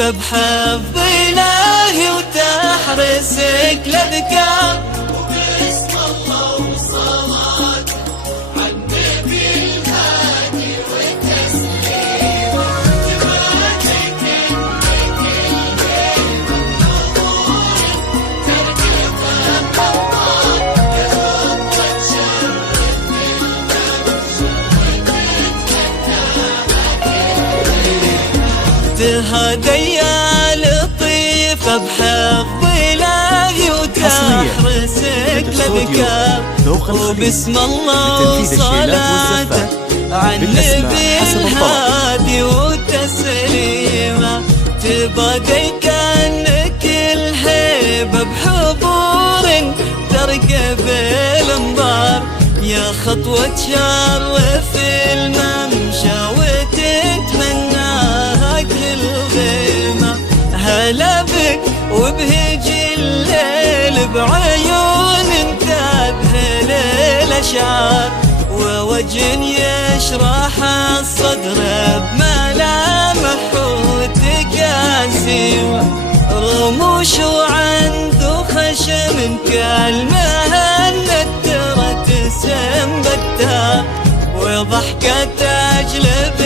بحب إلهي وتحرسك الأذكار، وباسم الله والصلاة على النبي الهادي والتسليم، تبارك إنك الليل والنور تركب الأبطال، يا رب تشرف بالممش وتتفتح يا لطيفة بحب إلهي وتحرسك الأذكار، وباسم الله وصلاته على النبي الهادي وتسليمه، تبقى كأنك الهيبة بحضور تركب الانظار، يا خطوة شرف الممشى وتتمناها كل غيمة، هلا بك وبهج الليل بعيون تذهل الأشعار، ووجه يشرح الصدر بملامح وتقاسيم، رموش وعنده خشم كالمهنة ترى تسم بالتار، وضحكة تجلب